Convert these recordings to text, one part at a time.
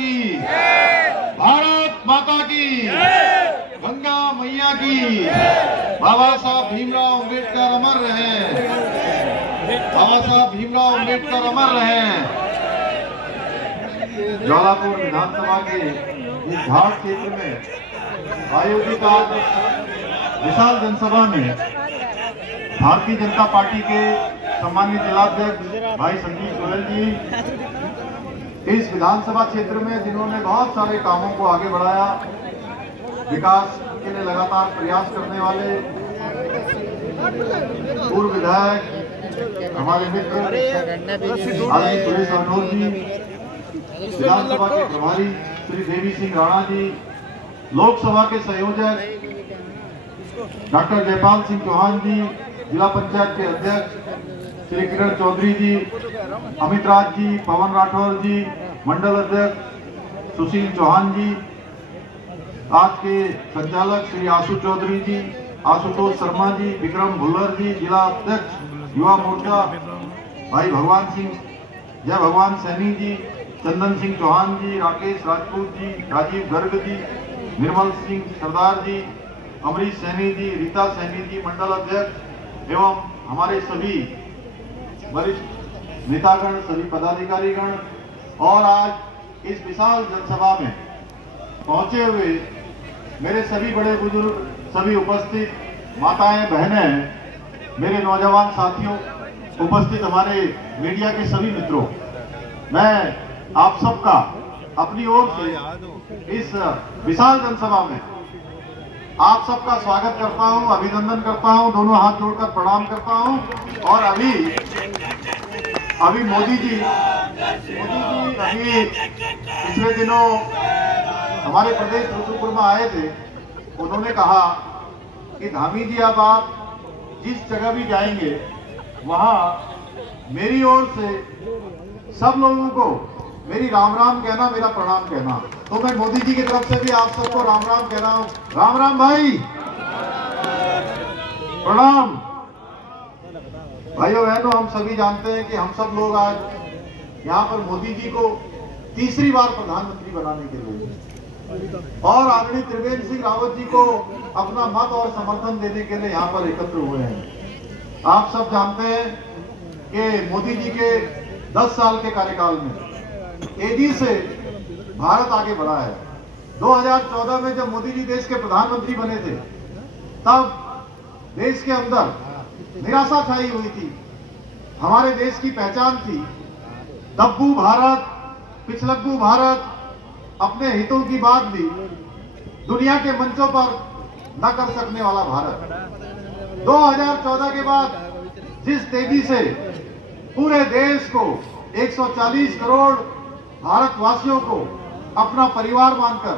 की, भारत माता की, गंगा मैया की, बाबा साहब भीमराव अम्बेडकर अमर रहे, बाबा साहब भीमराव अम्बेडकर अमर रहे। ज्वालापुर विधानसभा के इस घाट क्षेत्र में आयोजित आज विशाल जनसभा में भारतीय जनता पार्टी के सम्मानित जिलाध्यक्ष भाई संजीव गोयल जी इस विधानसभा क्षेत्र में जिन्होंने बहुत सारे कामों को आगे बढ़ाया, विकास के लिए लगातार प्रयास करने वाले पूर्व विधायक हमारे मित्र आदरणीय सुरेश राठौर जी, विधानसभा के प्रभारी श्री देवी सिंह राणा जी, लोकसभा के संयोजक डॉक्टर जयपाल सिंह चौहान जी, जिला पंचायत के अध्यक्ष श्री किरण चौधरी जी, अमित राज जी, पवन राठौर जी, मंडल अध्यक्ष सुशील चौहान जी, आज के संचालक श्री आशु चौधरी जी, आशुतोष शर्मा जी, विक्रम भुल्लर जी, जिला अध्यक्ष युवा मोर्चा भाई भगवान सिंह, जय भगवान सैनी जी, चंदन सिंह चौहान जी, राकेश राजपूत जी, राजीव गर्ग जी, निर्मल सिंह सरदार जी, अमरीश सैनी जी, रीता सैनी जी, मंडल अध्यक्ष एवं हमारे सभी वरिष्ठ नेतागण, सभी पदाधिकारीगण और आज इस विशाल जनसभा में पहुंचे हुए मेरे सभी बड़े बुजुर्ग, सभी उपस्थित माताएं, बहनें, मेरे नौजवान साथियों, उपस्थित हमारे मीडिया के सभी मित्रों, मैं आप सबका अपनी ओर से इस विशाल जनसभा में आप सबका स्वागत करता हूं, अभिनंदन करता हूं, दोनों हाथ जोड़कर प्रणाम करता हूं। और अभी मोदी जी अभी पिछले दिनों हमारे प्रदेश रुद्रपुर में आए थे। उन्होंने कहा कि धामी जी अब आप जिस जगह भी जाएंगे वहां मेरी ओर से सब लोगों को मेरी राम राम कहना, मेरा प्रणाम कहना। तो मैं मोदी जी की तरफ से भी आप सबको राम राम कह रहा हूं। राम राम भाई, प्रणाम। भाइयों बहनों, हम सभी जानते हैं कि हम सब लोग आज यहाँ पर मोदी जी को तीसरी बार प्रधानमंत्री बनाने के लिए और आदरणीय त्रिवेंद्र सिंह रावत जी को अपना मत और समर्थन देने के लिए यहाँ पर एकत्र हुए हैं। आप सब जानते हैं कि मोदी जी के 10 साल के कार्यकाल में तेजी से भारत आगे बढ़ा है। 2014 में जब मोदी जी देश के प्रधानमंत्री बने थे तब देश के अंदर निराशा छाई हुई थी। हमारे देश की पहचान थी दब्बू भारत, पिछलग्गू भारत, अपने हितों की बात भी दुनिया के मंचों पर न कर सकने वाला भारत। 2014 के बाद जिस तेजी से पूरे देश को 140 करोड़ भारतवासियों को अपना परिवार मानकर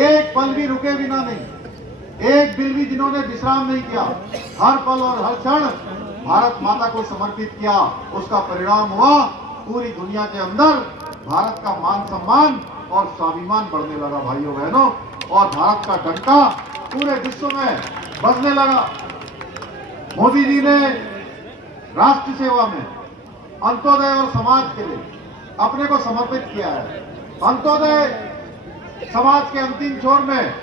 एक पल भी रुके बिना नहीं, एक दिल भी जिन्होंने विश्राम नहीं किया, हर पल और हर क्षण भारत माता को समर्पित किया, उसका परिणाम हुआ पूरी दुनिया के अंदर भारत का मान सम्मान और स्वाभिमान बढ़ने लगा भाइयों बहनों, और भारत का डंका पूरे विश्व में बजने लगा। मोदी जी ने राष्ट्र सेवा में अंत्योदय और समाज के लिए अपने को समर्पित किया है। अंत्योदय समाज के अंतिम छोर में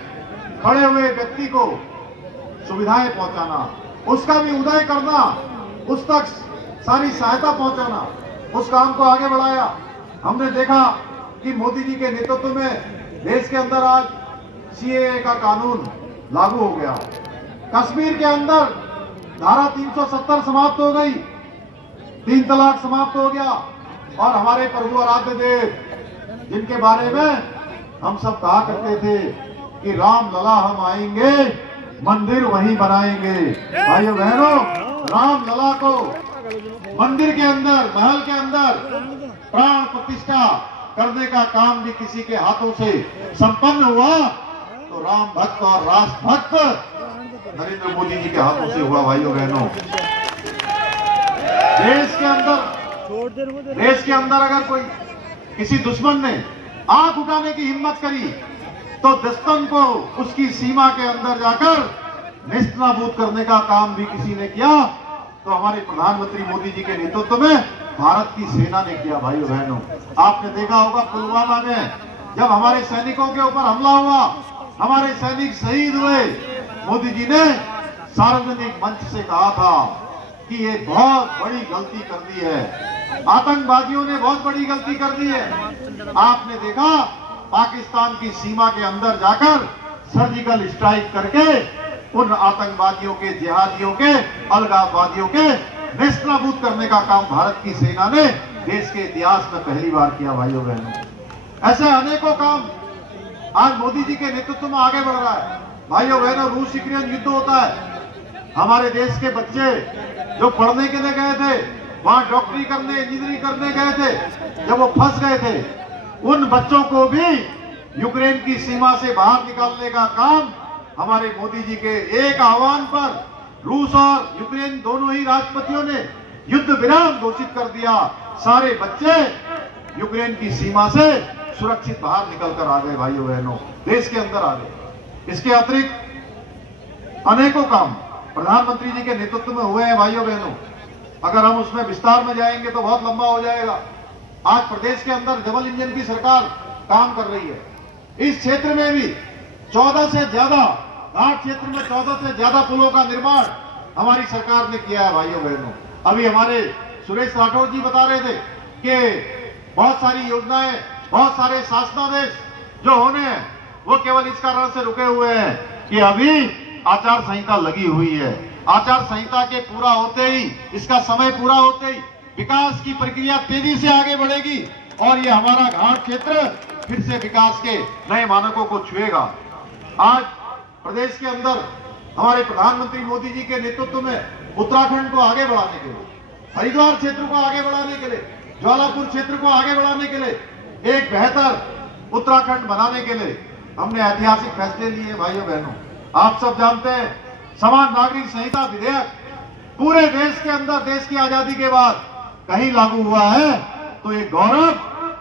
खड़े हुए व्यक्ति को सुविधाएं पहुंचाना, उसका भी उदय करना, उस तक सारी सहायता पहुंचाना, उस काम को आगे बढ़ाया। हमने देखा कि मोदी जी के नेतृत्व में देश के अंदर आज सीएए का कानून लागू हो गया। कश्मीर के अंदर धारा 370 समाप्त हो गई, 3 तलाक समाप्त हो गया, और हमारे प्रभु आराध्य देव जिनके बारे में हम सब कहा करते थे कि राम लला हम आएंगे, मंदिर वहीं बनाएंगे। भाइयों बहनों, राम लला को मंदिर के अंदर, महल के अंदर प्राण प्रतिष्ठा करने का काम भी किसी के हाथों से संपन्न हुआ तो राम भक्त और राष्ट्र भक्त नरेंद्र मोदी जी के हाथों से हुआ। भाइयों बहनों, देश के अंदर अगर कोई किसी दुश्मन ने आंख उठाने की हिम्मत करी तो दुश्मन को उसकी सीमा के अंदर जाकर नेस्तनाबूद करने का काम भी किसी ने किया तो हमारे प्रधानमंत्री मोदी जी के नेतृत्व में भारत की सेना ने किया भाइयों बहनों। आपने देखा होगा पुलवामा में जब हमारे सैनिकों के ऊपर हमला हुआ, हमारे सैनिक शहीद हुए, मोदी जी ने सार्वजनिक मंच से कहा था कि ये बहुत बड़ी गलती कर दी है, आतंकवादियों ने बहुत बड़ी गलती कर दी है। आपने देखा पाकिस्तान की सीमा के अंदर जाकर सर्जिकल स्ट्राइक करके उन आतंकवादियों के, जिहादियों के, अलगाववादियों के नेस्तनाबूद करने का काम भारत की सेना ने देश के इतिहास में पहली बार किया भाइयों बहनों। ऐसे अनेकों काम आज मोदी जी के नेतृत्व में आगे बढ़ रहा है भाइयों बहनों। रूस यूक्रेन युद्ध होता है, हमारे देश के बच्चे जो पढ़ने के लिए गए थे, वहां डॉक्टरी करने, इंजीनियरिंग करने गए थे, जब वो फंस गए थे, उन बच्चों को भी यूक्रेन की सीमा से बाहर निकालने का काम हमारे मोदी जी के एक आह्वान पर रूस और यूक्रेन दोनों ही राष्ट्रपतियों ने युद्ध विराम घोषित कर दिया। सारे बच्चे यूक्रेन की सीमा से सुरक्षित बाहर निकलकर आ गए भाइयों बहनों, देश के अंदर आ गए। इसके अतिरिक्त अनेकों काम प्रधानमंत्री जी के नेतृत्व में हुए हैं भाइयों बहनों। अगर हम उसमें विस्तार में जाएंगे तो बहुत लंबा हो जाएगा। आज प्रदेश के अंदर डबल इंजन की सरकार काम कर रही है। इस क्षेत्र में भी 14 से ज्यादा, घाट क्षेत्र में 14 से ज्यादा पुलों का निर्माण हमारी सरकार ने किया है भाइयों बहनों। अभी हमारे सुरेश राठौर जी बता रहे थे कि बहुत सारी योजनाएं, बहुत सारे शासनादेश जो होने हैं वो केवल इस कारण से रुके हुए हैं कि अभी आचार संहिता लगी हुई है। आचार संहिता के पूरा होते ही, इसका समय पूरा होते ही विकास की प्रक्रिया तेजी से आगे बढ़ेगी और ये हमारा घाट क्षेत्र फिर से विकास के नए मानकों को छुएगा। आज प्रदेश के अंदर हमारे प्रधानमंत्री मोदी जी के नेतृत्व में उत्तराखंड को आगे बढ़ाने के लिए, हरिद्वार क्षेत्र को आगे बढ़ाने के लिए, ज्वालापुर क्षेत्र को आगे बढ़ाने के लिए, एक बेहतर उत्तराखंड बनाने के लिए हमने ऐतिहासिक फैसले लिए भाइयों बहनों। आप सब जानते हैं समान नागरिक संहिता विधेयक पूरे देश के अंदर, देश की आजादी के बाद कहीं लागू हुआ है तो ये गौरव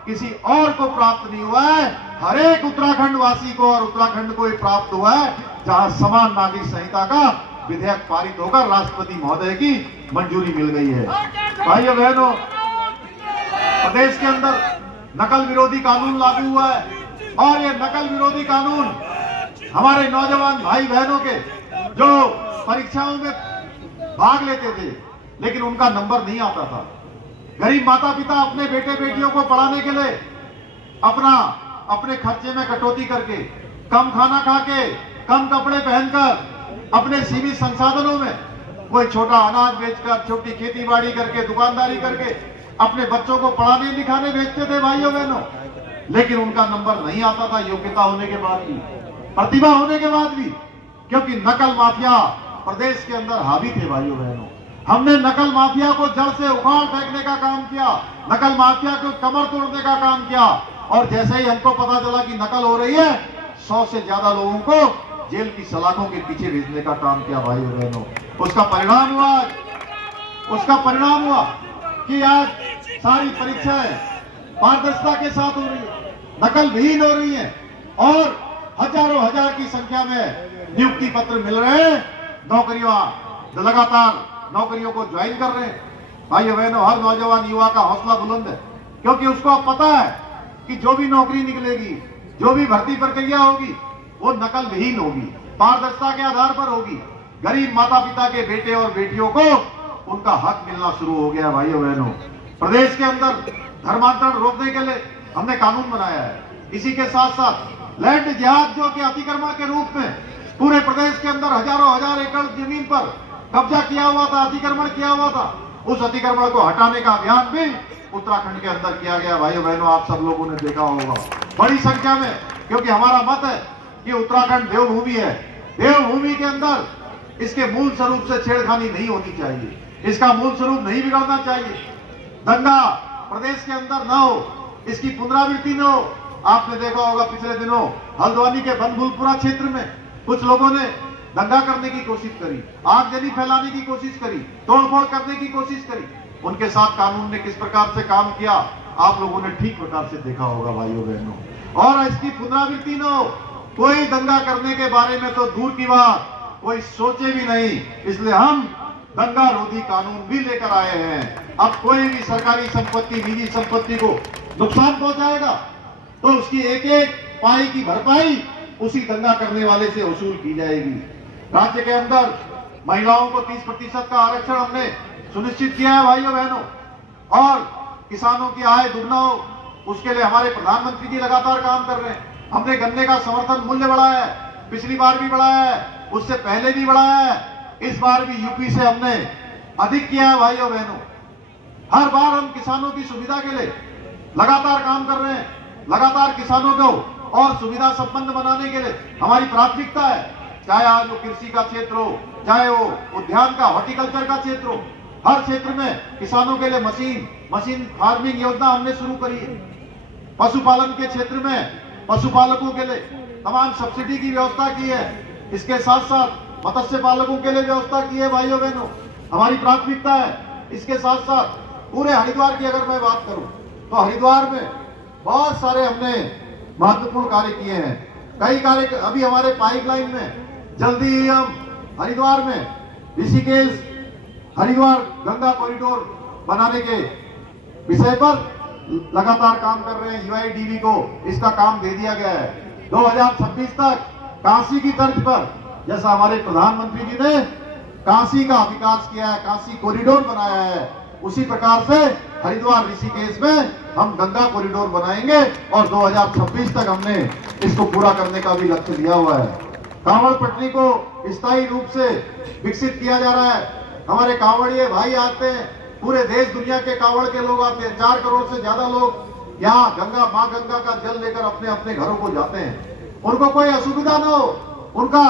किसी और को प्राप्त नहीं हुआ है, हर एक उत्तराखंड वासी को और उत्तराखंड को ये प्राप्त हुआ है जहां समान नागरिक संहिता का विधेयक पारित होकर राष्ट्रपति महोदय की मंजूरी मिल गई है। भाइयों बहनों, प्रदेश के अंदर नकल विरोधी कानून लागू हुआ है और ये नकल विरोधी कानून हमारे नौजवान भाई बहनों के जो परीक्षाओं में भाग लेते थे लेकिन उनका नंबर नहीं आता था, गरीब माता पिता अपने बेटे बेटियों को पढ़ाने के लिए अपने खर्चे में कटौती करके, कम खाना खा के, कम कपड़े पहनकर, अपने सीमित संसाधनों में कोई छोटा अनाज बेचकर, छोटी खेती बाड़ी करके, दुकानदारी करके अपने बच्चों को पढ़ाने लिखाने भेजते थे भाइयों बहनों, लेकिन उनका नंबर नहीं आता था योग्यता होने के बाद भी, प्रतिभा होने के बाद भी, क्योंकि नकल माफिया प्रदेश के अंदर हावी थे भाइयों बहनों। हमने नकल माफिया को जड़ से उखाड़ फेंकने का काम किया, नकल माफिया को कमर तोड़ने का काम किया और जैसे ही हमको पता चला कि नकल हो रही है, 100 से ज्यादा लोगों को जेल की सलाखों के पीछे भेजने का काम किया भाइयों बहनों। उसका परिणाम हुआ कि आज सारी परीक्षाएं पारदर्शिता के साथ हो रही है, नकल विहीन हो रही है और हजारों हजार की संख्या में नियुक्ति पत्र मिल रहे हैं, नौकरियां लगातार नौकरियों को ज्वाइन कर रहे हैं। भाइयों बहनों, हर नौजवान युवा का हौसला बुलंद है क्योंकि उसको अब पता है कि जो भी नौकरी निकलेगी, जो भी भर्ती प्रक्रिया होगी वो नकल विहीन होगी, पारदर्शिता के आधार पर होगी। गरीब माता पिता के बेटे और बेटियों को उनका हक मिलना शुरू हो गया भाइयों बहनों। प्रदेश के अंदर धर्मांतरण रोकने के लिए हमने कानून बनाया है। इसी के साथ साथ लैंड जिहाद जो कि अतिक्रमण के रूप में पूरे प्रदेश के अंदर हजारों हजार एकड़ जमीन पर कब्जा किया हुआ था, अतिक्रमण किया हुआ था, उस अतिक्रमण को हटाने का अभियान भी उत्तराखंड के अंदर किया गया भाइयों बहनों। आप सब लोगों ने देखा होगा बड़ी संख्या में, क्योंकि हमारा मत है कि उत्तराखंड देवभूमि है, देवभूमि के अंदर इसके मूल स्वरूप से छेड़खानी नहीं होनी चाहिए, इसका मूल स्वरूप नहीं बिगड़ना चाहिए, दंगा प्रदेश के अंदर न हो, इसकी पुनरावृत्ति न हो। आपने देखा होगा पिछले दिनों हल्द्वानी के बनभूलपुरा क्षेत्र में कुछ लोगों ने दंगा करने की कोशिश करी, आगजनी फैलाने की कोशिश करी, तोड़फोड़ करने की कोशिश करी। उनके साथ कानून ने किस प्रकार से काम किया आप लोगों ने ठीक प्रकार से देखा होगा भाइयों बहनों। और इसकी पुनरावृत्ति न हो, कोई दंगा करने के बारे में तो दूर की बात, कोई सोचे भी नहीं। इसलिए हम दंगा रोधी कानून भी लेकर आए हैं। अब कोई भी सरकारी संपत्ति, निजी संपत्ति को नुकसान पहुंचाएगा तो उसकी एक एक पाई की भरपाई उसी दंगा करने वाले से वसूल की जाएगी। राज्य के अंदर महिलाओं को 30% का आरक्षण हमने सुनिश्चित किया है भाइयों बहनों, और किसानों की आय दुगना हो उसके लिए हमारे प्रधानमंत्री जी लगातार काम कर रहे हैं। हमने गन्ने का समर्थन मूल्य बढ़ाया है, पिछली बार भी बढ़ाया है, उससे पहले भी बढ़ाया है, इस बार भी यूपी से हमने अधिक किया है भाइयों बहनों। हर बार हम किसानों की सुविधा के लिए लगातार काम कर रहे हैं, लगातार किसानों को और सुविधा संपन्न बनाने के लिए हमारी प्राथमिकता है। चाहे आज वो कृषि का क्षेत्र हो, चाहे वो उद्यान का, हॉर्टिकल्चर का क्षेत्र हो, हर क्षेत्र में किसानों के लिए मशीन फार्मिंग योजना हमने शुरू करी है। पशुपालन के क्षेत्र में पशुपालकों के लिए तमाम सब्सिडी की व्यवस्था की है। इसके साथ साथ मत्स्य पालकों के लिए व्यवस्था की है भाइयों बहनों, हमारी प्राथमिकता है। इसके साथ साथ पूरे हरिद्वार की अगर मैं बात करूं तो हरिद्वार में बहुत सारे हमने महत्वपूर्ण कार्य किए हैं। कई कार्य अभी हमारे पाइपलाइन में, जल्दी ही हम हरिद्वार में ऋषिकेश हरिद्वार गंगा कॉरिडोर बनाने के विषय पर लगातार काम कर रहे हैं। यूआईडीबी को इसका काम दे दिया गया है। 2026 तक काशी की तर्ज पर, जैसा हमारे प्रधानमंत्री जी ने काशी का विकास किया है, काशी कॉरिडोर बनाया है, उसी प्रकार से हरिद्वार ऋषिकेश में हम गंगा कॉरिडोर बनाएंगे और 2026 तक हमने इसको पूरा करने का भी लक्ष्य लिया हुआ है। कांवड़ पटरी को स्थायी रूप से विकसित किया जा रहा है। हमारे कांवड़िए भाई आते हैं, पूरे देश दुनिया के कांवड़ के लोग आते हैं। 4 करोड़ से ज्यादा लोग यहाँ माँ गंगा का जल लेकर अपने अपने घरों को जाते हैं। उनको कोई असुविधा न हो, उनका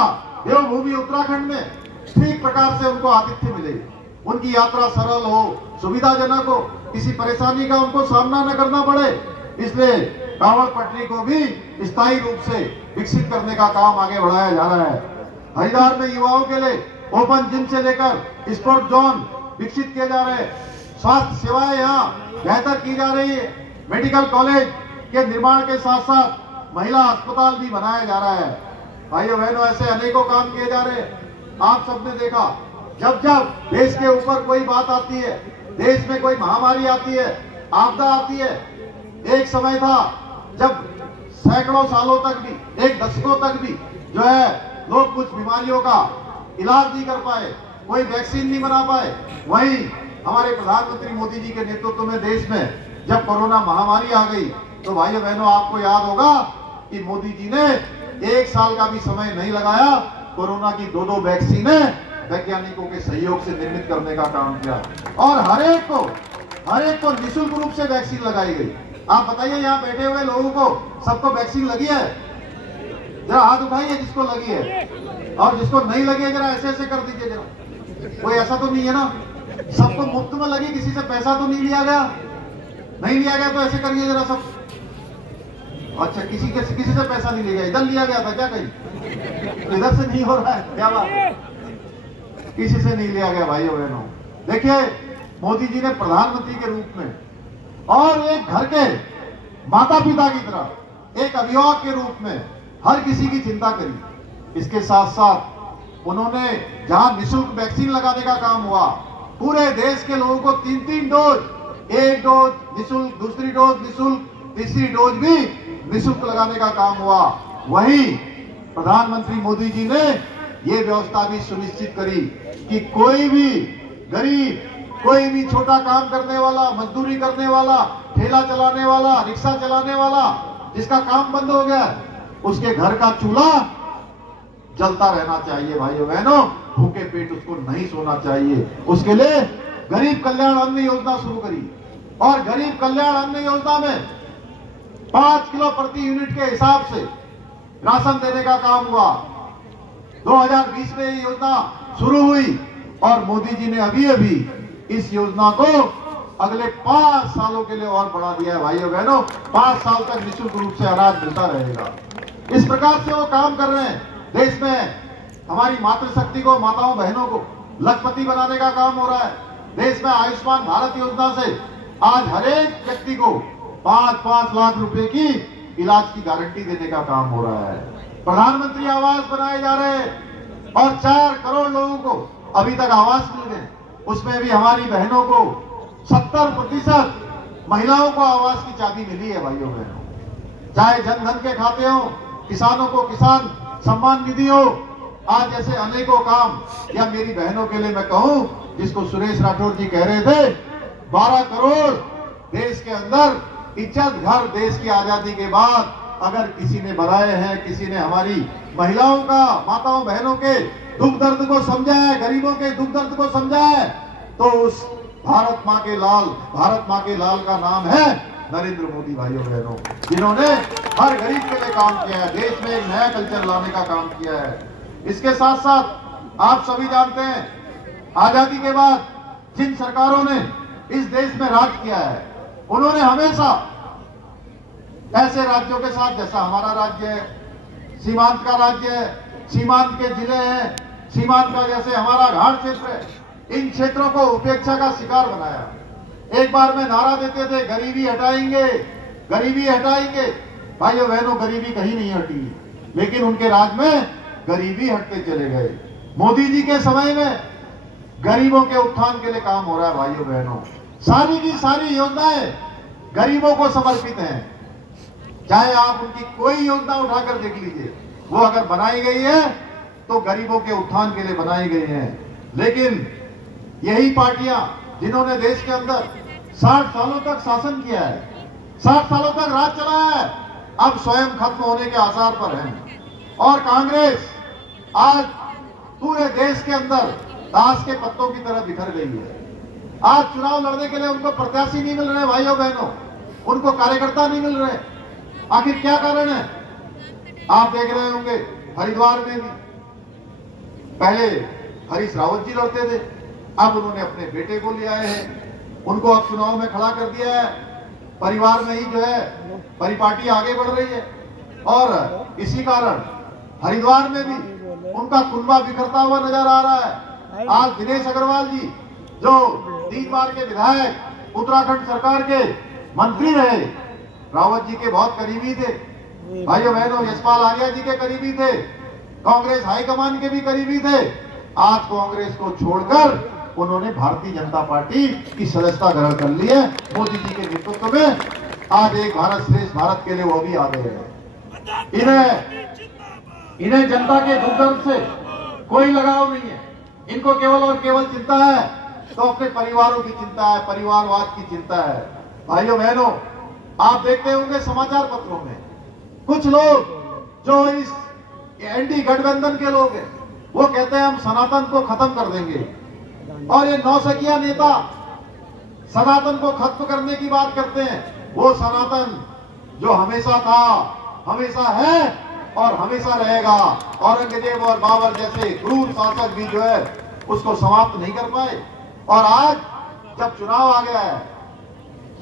देवभूमि उत्तराखंड में ठीक प्रकार से उनको आतिथ्य मिले, उनकी यात्रा सरल हो, सुविधाजनक हो, किसी परेशानी का उनको सामना न करना पड़े। इसलिए कांवड़ पटरी को भी स्थायी रूप से विकसित करने का काम आगे बढ़ाया जा रहा है। हरिद्वार में युवाओं के लिए ओपन जिम से लेकर स्पोर्ट जोन विकसित किए जा रहे हैं। स्वास्थ्य सेवाएं यहाँ बेहतर की जा रही है। मेडिकल कॉलेज के निर्माण के साथ साथ महिला अस्पताल भी बनाया जा रहा है। भाइयों बहनों, ऐसे अनेकों काम किए जा रहे हैं। आप सबने देखा, जब जब देश के ऊपर कोई बात आती है, देश में कोई महामारी आती है, आपदा आती है, एक समय था जब सैकड़ों सालों तक भी, एक दशकों तक भी जो है लोग कुछ बीमारियों का इलाज नहीं कर पाए, कोई वैक्सीन नहीं बना पाए। वहीं हमारे प्रधानमंत्री मोदी जी के नेतृत्व में देश में जब कोरोना महामारी आ गई तो भाइयों बहनों, आपको याद होगा कि मोदी जी ने 1 साल का भी समय नहीं लगाया, कोरोना की 2 वैक्सीनें वैज्ञानिकों के सहयोग से निर्मित करने का काम किया और हर एक को निःशुल्क रूप से वैक्सीन लगाई गई। आप बताइए, यहाँ बैठे हुए लोगों को सबको वैक्सीन लगी है? जरा हाथ उठाइए जिसको लगी है, और जिसको नहीं लगी है जरा ऐसे ऐसे कर दीजिए जरा। कोई ऐसा तो नहीं है ना? सबको मुफ्त में लगी, किसी से पैसा तो नहीं लिया गया? नहीं लिया गया तो ऐसे करिए जरा सब। अच्छा, किसी से पैसा नहीं लिया, इधर लिया गया था क्या? कहीं इधर से नहीं हो रहा है, क्या बात है? किसी से नहीं लिया गया भाइयों बहनों। देखिए, मोदी जी ने प्रधानमंत्री के रूप में और एक घर के माता पिता की तरह, एक अभिभावक के रूप में हर किसी की चिंता करी। इसके साथ साथ उन्होंने जहां निःशुल्क वैक्सीन लगाने का काम हुआ, पूरे देश के लोगों को 3-3 डोज, 1 डोज निःशुल्क, दूसरी डोज निःशुल्क, तीसरी डोज भी निःशुल्क लगाने का काम हुआ। वहीं प्रधानमंत्री मोदी जी ने ये व्यवस्था भी सुनिश्चित करी कि कोई भी गरीब, कोई भी छोटा काम करने वाला, मजदूरी करने वाला, ठेला चलाने वाला, रिक्शा चलाने वाला, जिसका काम बंद हो गया, उसके घर का चूल्हा जलता रहना चाहिए भाइयों बहनों, भूखे पेट उसको नहीं सोना चाहिए। उसके लिए गरीब कल्याण अन्न योजना शुरू करी और गरीब कल्याण अन्न योजना में 5 किलो प्रति यूनिट के हिसाब से राशन देने का काम हुआ। 2020 में ये योजना शुरू हुई और मोदी जी ने अभी इस योजना को अगले 5 सालों के लिए और बढ़ा दिया है भाइयों बहनों। 5 साल तक निःशुल्क रूप से अनाज मिलता रहेगा। इस प्रकार से वो काम कर रहे हैं। देश में हमारी मातृशक्ति को, माताओं बहनों को लखपति बनाने का काम हो रहा है। देश में आयुष्मान भारत योजना से आज हर एक व्यक्ति को 5-5 लाख रुपए की इलाज की गारंटी देने का काम हो रहा है। प्रधानमंत्री आवास बनाए जा रहे हैं और 4 करोड़ लोगों को अभी तक आवास मिल गए। उसमें भी हमारी बहनों को 70% महिलाओं को आवास की चाबी मिली है भाइयों बहनों। चाहे जनधन के खाते हो, किसानों को किसान सम्मान निधि हो, आज ऐसे अनेकों काम, या मेरी बहनों के लिए मैं कहूं, जिसको सुरेश राठौर जी कह रहे थे, 12 करोड़ देश के अंदर इज्जत घर देश की आजादी के बाद अगर किसी ने बनाए हैं, किसी ने हमारी महिलाओं का, माताओं बहनों के दुख दर्द को समझा है, गरीबों के दुख दर्द को समझा है, तो उस भारत माँ के लाल का नाम है नरेंद्र मोदी भाइयों बहनों, जिन्होंने हर गरीब के लिए काम किया है, देश में एक नया कल्चर लाने का काम किया है। इसके साथ साथ आप सभी जानते हैं, आजादी के बाद जिन सरकारों ने इस देश में राज किया है, उन्होंने हमेशा ऐसे राज्यों के साथ, जैसा हमारा राज्य है, सीमांत का राज्य है, सीमांत के जिले हैं, सीमांत का जैसे हमारा घाट क्षेत्र है, इन क्षेत्रों को उपेक्षा का शिकार बनाया। एक बार में नारा देते थे, गरीबी हटाएंगे, गरीबी हटाएंगे। भाइयों बहनों, गरीबी कहीं नहीं हटी, लेकिन उनके राज में गरीबी हटते चले गए। मोदी जी के समय में गरीबों के उत्थान के लिए काम हो रहा है भाइयों बहनों। सारी की सारी योजनाएं गरीबों को समर्पित हैं। चाहे आप उनकी कोई योजना उठाकर देख लीजिए, वो अगर बनाई गई है तो गरीबों के उत्थान के लिए बनाई गई है। लेकिन यही पार्टियां जिन्होंने देश के अंदर 60 सालों तक शासन किया है, 60 सालों तक राज चलाया है, अब स्वयं खत्म होने के आसार पर हैं। और कांग्रेस आज पूरे देश के अंदर ताश के पत्तों की तरह बिखर गई है। आज चुनाव लड़ने के लिए उनको प्रत्याशी नहीं मिल रहे भाइयों बहनों, उनको कार्यकर्ता नहीं मिल रहे। आखिर क्या कारण है? आप देख रहे होंगे, हरिद्वार में भी पहले हरीश रावत जी लड़ते थे, अब उन्होंने अपने बेटे को ले आए हैं, उनको अब चुनाव में खड़ा कर दिया है। परिवार में ही जो है परिपाटी आगे बढ़ रही है, और इसी कारण हरिद्वार में भी उनका कुनबा बिखरता हुआ नजर आ रहा है। आज दिनेश अग्रवाल जी, जो 3 बार के विधायक, उत्तराखंड सरकार के मंत्री रहे, रावत जी के बहुत करीबी थे भाइयों बहनों, यशपाल आर्या जी के करीबी थे, कांग्रेस हाईकमान के भी करीबी थे। आज कांग्रेस को छोड़कर उन्होंने भारतीय जनता पार्टी की सदस्यता ग्रहण कर ली है। मोदी जी के नेतृत्व में आज एक भारत श्रेष्ठ भारत के लिए वो भी आ गए हैं। इन्हें जनता के दुख दर्द से कोई लगाव नहीं है। इनको केवल और केवल चिंता है तो अपने परिवारों की चिंता है, परिवारवाद की चिंता है। भाइयों बहनों, आप देखते होंगे समाचार पत्रों में कुछ लोग जो इस एनडी गठबंधन के लोग हैं, वो कहते हैं हम सनातन को खत्म कर देंगे, और ये नौसखिया नेता सनातन को खत्म करने की बात करते हैं। वो सनातन जो हमेशा था, हमेशा है और हमेशा रहेगा। औरंगजेब और बाबर जैसे क्रूर शासक भी जो है उसको समाप्त नहीं कर पाए। और आज जब चुनाव आ गया है,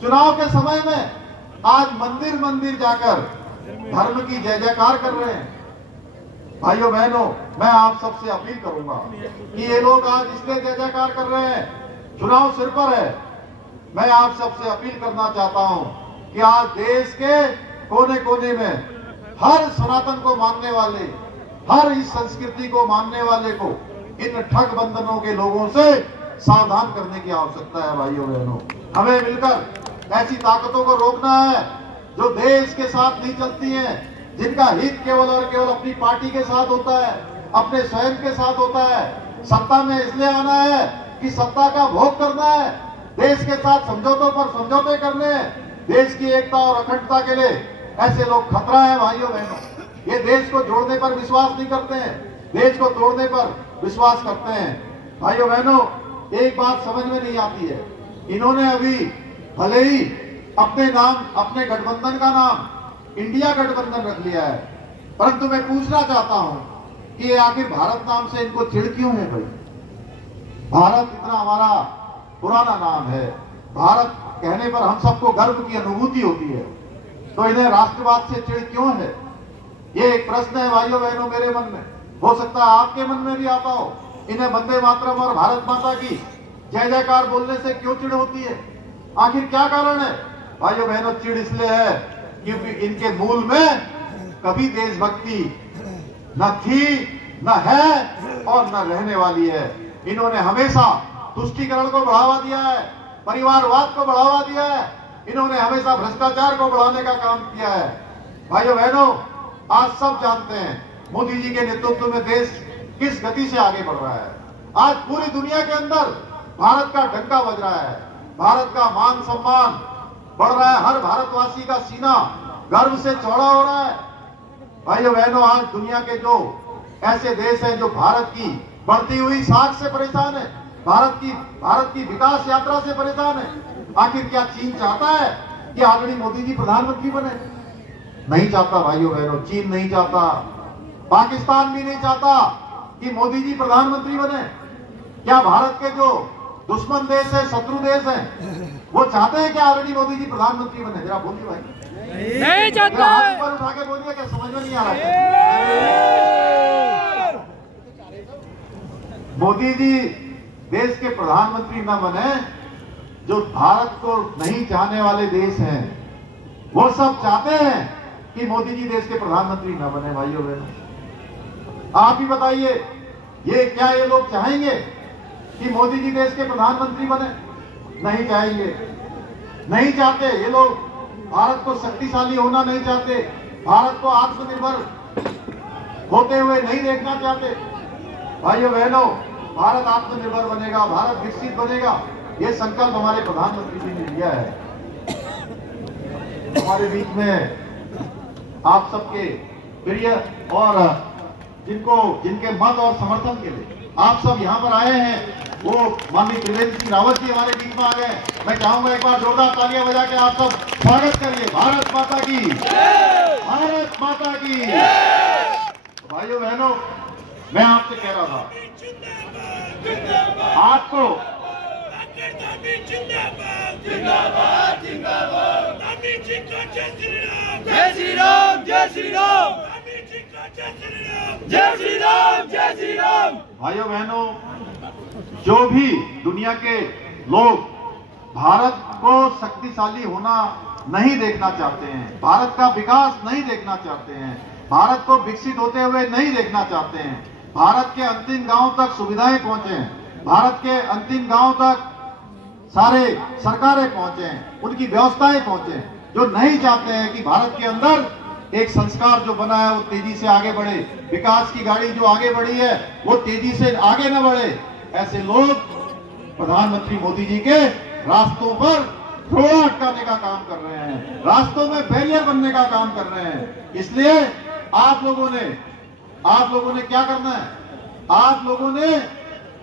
चुनाव के समय में आज मंदिर मंदिर जाकर धर्म की जय जयकार कर रहे हैं। भाइयों बहनों, मैं आप सबसे अपील करूंगा कि ये लोग आज इसलिए जय जयकार कर रहे हैं, चुनाव सिर पर है। मैं आप सबसे अपील करना चाहता हूं कि आज देश के कोने कोने में हर सनातन को मानने वाले, हर इस संस्कृति को मानने वाले को इन ठग बंधनों के लोगों से सावधान करने की आवश्यकता है। भाइयों बहनों, हमें मिलकर ऐसी ताकतों को रोकना है जो देश के साथ नहीं चलती हैं, जिनका हित केवल और केवल अपनी पार्टी के साथ होता है, अपने स्वयं के साथ होता है। सत्ता में इसलिए आना है कि सत्ता का भोग करना है, देश के साथ समझौतों पर समझौते करने हैं, देश की एकता और अखंडता के लिए। ऐसे लोग खतरा है भाइयों बहनों। ये देश को जोड़ने पर विश्वास नहीं करते हैं, देश को तोड़ने पर विश्वास करते हैं। भाइयों बहनों, एक बात समझ में नहीं आती है, इन्होंने अभी भले ही अपने नाम, अपने गठबंधन का नाम इंडिया गठबंधन रख लिया है, परंतु मैं पूछना चाहता हूं कि ये आखिर भारत नाम से इनको चिढ़ क्यों है? भाई, भारत इतना हमारा पुराना नाम है, भारत कहने पर हम सबको गर्व की अनुभूति होती है, तो इन्हें राष्ट्रवाद से चिढ़ क्यों है? ये एक प्रश्न है भाइयों बहनों मेरे मन में, हो सकता है आपके मन में भी आता हो। इन्हें वंदे मातरम और भारत माता की जय जयकार बोलने से क्यों चिढ़ होती है? आखिर क्या कारण है? भाइयों बहनों, चिढ़ इसलिए है क्योंकि इनके मूल में कभी देशभक्ति न थी, न है और न रहने वाली है। इन्होंने हमेशा तुष्टीकरण को बढ़ावा दिया है, परिवारवाद को बढ़ावा दिया है। इन्होंने हमेशा भ्रष्टाचार को बढ़ाने का काम किया है। भाइयों बहनों, आज सब जानते हैं मोदी जी के नेतृत्व में देश किस गति से आगे बढ़ रहा है। आज पूरी दुनिया के अंदर भारत का डंका बज रहा है, भारत का मान सम्मान बढ़ रहा है, हर भारतवासी का सीना गर्व से चौड़ा हो रहा है। भाइयों बहनों, आज दुनिया के जो ऐसे देश हैं जो भारत की बढ़ती हुई साख से परेशान है, भारत की विकास यात्रा से परेशान है। आखिर क्या चीन चाहता है कि आदरणीय मोदी जी प्रधानमंत्री बने? नहीं चाहता भाइयों बहनों, चीन नहीं चाहता, पाकिस्तान भी नहीं चाहता कि मोदी जी प्रधानमंत्री बने। क्या भारत के जो दुश्मन देश है, शत्रु देश है, वो चाहते हैं कि आदरणीय मोदी जी प्रधानमंत्री बने? जरा बोलिए भाई। नहीं चाहता। हाथ ऊपर उठा के बोलिए, क्या समझ में नहीं आ रहा है? मोदी जी देश के प्रधानमंत्री न बने, जो भारत को नहीं चाहने वाले देश हैं वो सब चाहते हैं कि मोदी जी देश के प्रधानमंत्री न बने। भाइयों बहनों, आप ही बताइए, क्या ये लोग चाहेंगे कि मोदी जी देश के प्रधानमंत्री बने? नहीं चाहेंगे, नहीं चाहते। ये लोग भारत को शक्तिशाली होना नहीं चाहते, भारत को आत्मनिर्भर होते हुए नहीं देखना चाहते। भाइयों बहनों, भारत आत्मनिर्भर बनेगा, भारत विकसित बनेगा, ये संकल्प हमारे प्रधानमंत्री जी ने लिया है। हमारे बीच में आप सबके प्रिय और जिनके मत और समर्थन के लिए आप सब यहाँ पर आए हैं, वो माननीय त्रिवेंद्र सिंह रावत जी हमारे बीच में आ गए। मैं चाहूंगा एक बार जोरदार तालियां बजा के आप सब स्वागत करिए। भारत माता की, भारत माता की। तो भाइयों बहनों, मैं आपसे कह रहा था, आपको जय श्री राम, जय श्री राम, जय श्री राम, जय श्री राम। भाइयों बहनों, जो भी दुनिया के लोग भारत को शक्तिशाली होना नहीं देखना चाहते हैं, भारत का विकास नहीं देखना चाहते हैं, भारत को विकसित होते हुए नहीं देखना चाहते हैं, भारत के अंतिम गांव तक सुविधाएं पहुंचे, भारत के अंतिम गांव तक सारे सरकारें पहुंचे, उनकी व्यवस्थाएं पहुंचे, जो नहीं चाहते हैं कि भारत के अंदर एक संस्कार जो बना है वो तेजी से आगे बढ़े, विकास की गाड़ी जो आगे बढ़ी है वो तेजी से आगे न बढ़े, ऐसे लोग प्रधानमंत्री मोदी जी के रास्तों पर थोड़ा अटकाने का काम कर रहे हैं, रास्तों में बैरियर बनने का काम कर रहे हैं। इसलिए आप लोगों ने क्या करना है? आप लोगों ने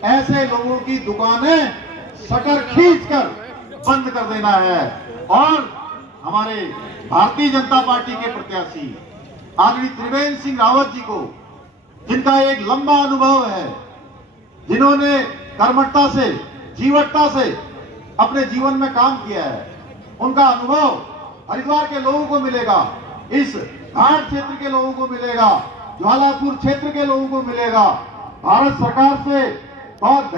ऐसे लोगों की दुकानें शटर खींचकर बंद कर देना है और हमारे भारतीय जनता पार्टी के प्रत्याशी आदरणीय त्रिवेंद्र सिंह रावत जी को, जिनका एक लंबा अनुभव है, जिन्होंने कर्मठता से, जीवटता से अपने जीवन में काम किया है, उनका अनुभव हरिद्वार के लोगों को मिलेगा, इस घाट क्षेत्र के लोगों को मिलेगा, ज्वालापुर क्षेत्र के लोगों को मिलेगा। भारत सरकार से बहुत